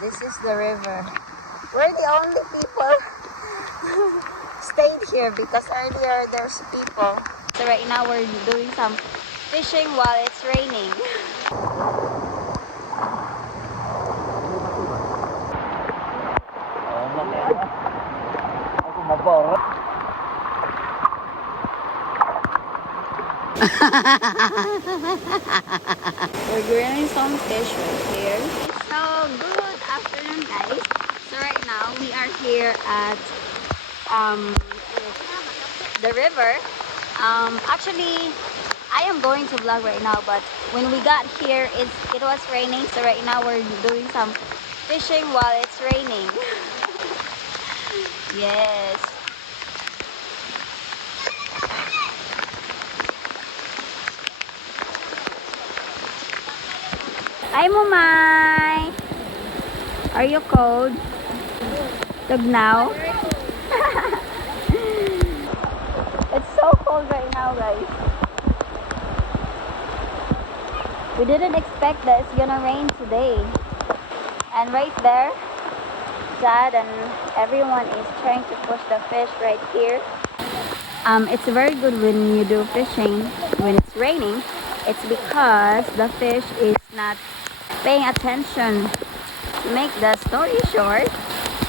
This is the river. We're the only people stayed here because earlier there's people. So right now we're doing some fishing while it's raining. We're grilling some fish right here. So good afternoon, guys. So right now we are here at the river. Actually, I am going to vlog right now, but when we got here, it was raining. So right now we're doing some fishing while it's raining. Yes. Hi, Mumay. Are you cold? Tugnaw? It's so cold right now, guys. We didn't expect that it's gonna rain today. And right there, Dad and everyone is trying to push the fish right here. It's very good when you do fishing when it's raining. It's because the fish is not paying attention. To make the story short,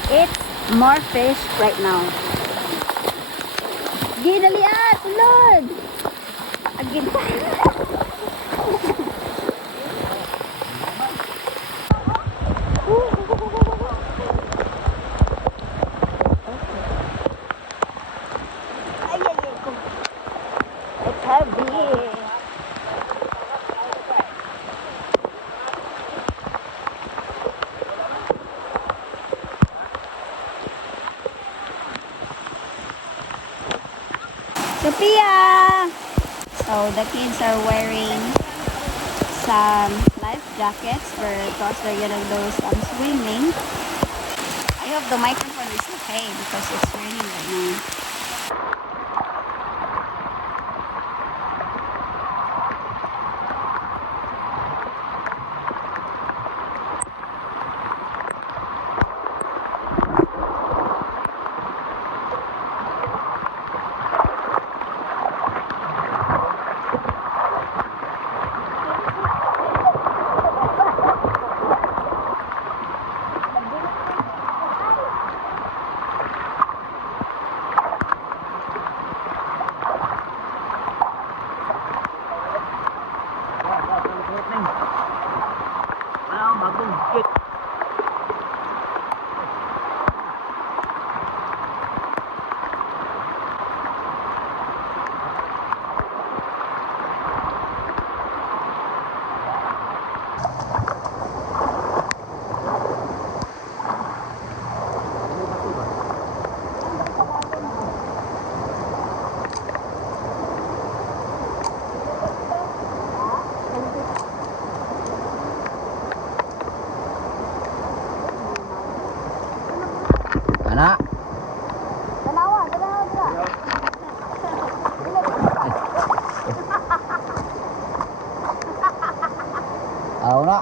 it's more fish right now. Gidali tulod! Agin It's heavy. Sophia! So the kids are wearing some life jackets because they're gonna do some swimming. I hope the microphone is okay because it's raining right now. Anak. Dalawa dira. Aw na.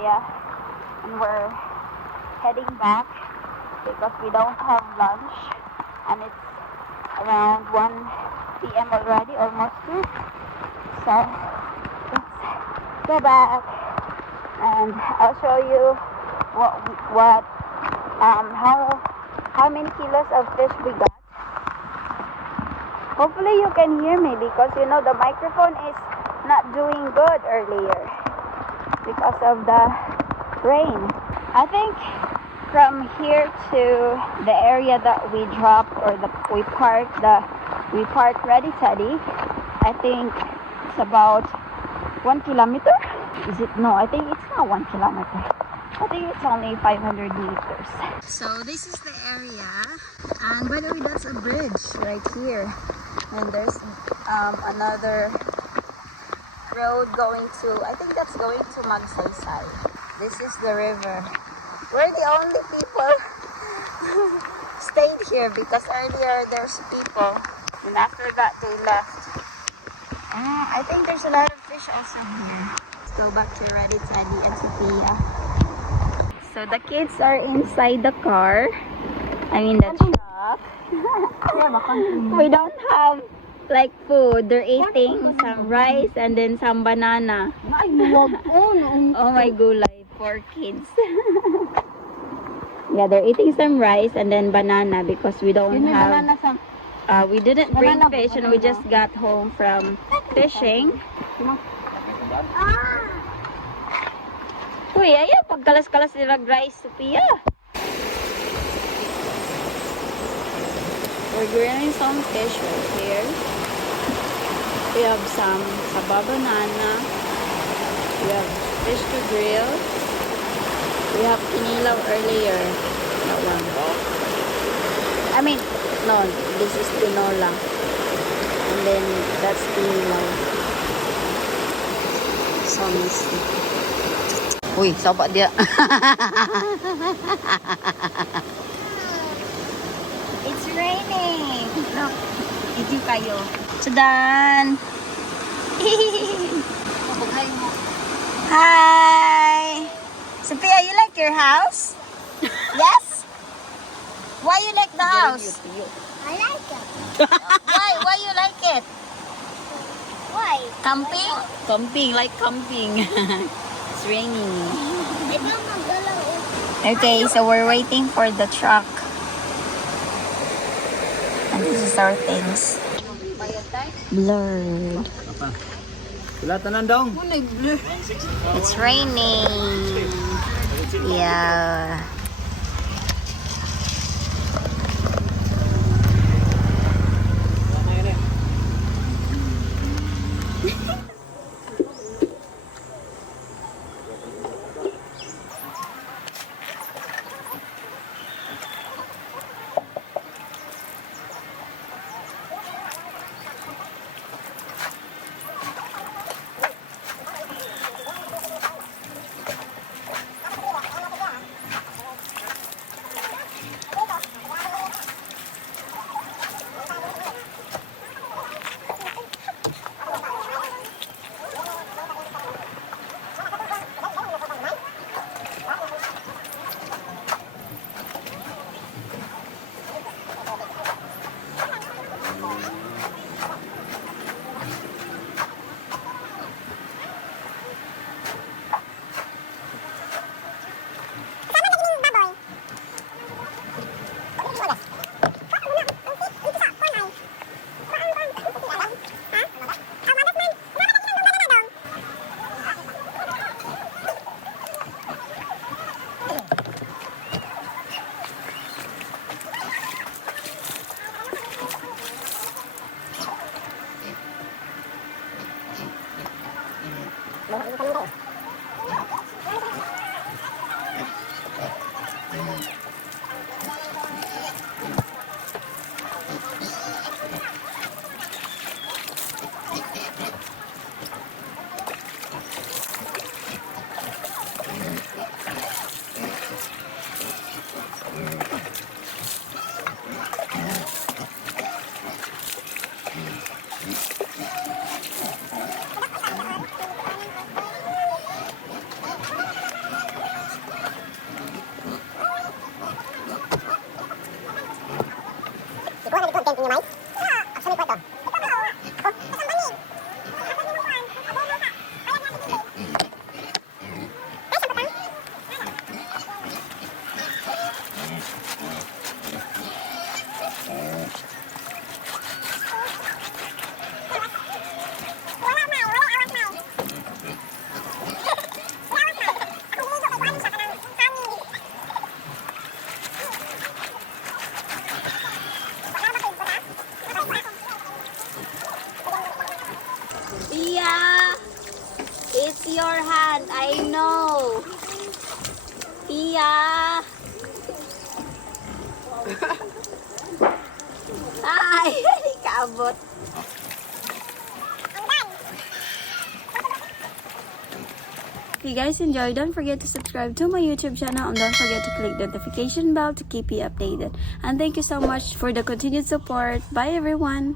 area and we're heading back because we don't have lunch and it's around 1 p.m. already, almost 2. So let's go back and I'll show you how many kilos of fish we got. Hopefully you can hear me because you know the microphone is not doing good earlier because of the rain. I think from here to the area that we dropped or we parked Ready Teddy, I think it's about 1 kilometer. Is it? No, I think it's not 1 kilometer. I think it's only 500 meters. So this is the area, and by the way, that's a bridge right here, and there's another road going to, I think that's going to Magsaysay. This is the river. We're the only people stayed here because earlier there's people, and after that they left. I think there's a lot of fish also here. Let's go back to Ready Teddy and Sophia. So the kids are inside the car. I mean the truck. We don't have like food. They're eating some rice and then some banana. Oh my gulay, 4 kids. Yeah, they're eating some rice and then banana because we don't have. We didn't bring fish and we just got home from fishing. Uy, ayan, pagkalas-kalas nila rice, Sophia. We're grilling some fish right here. We have some saba banana. We have fish to grill. We have kinilaw earlier. That one. I mean, no, this is tinola. And then that's kinilaw. So misty. Uy, sobat dia. It's raining. Look, ito kayo. Sagadan. Hi. Sophia, you like your house? Yes? Why you like the house? I like it. Why you like it? Why? Camping? Camping, like camping. It's raining. Okay, so we're waiting for the truck. And this is our things. Blurred. Wala tanan dong. It's raining. Yeah. Pia, it's your hand. I know. Pia. Ay, hindi kaabot. If you guys enjoyed, don't forget to subscribe to my YouTube channel and don't forget to click the notification bell to keep you updated. And thank you so much for the continued support. Bye everyone.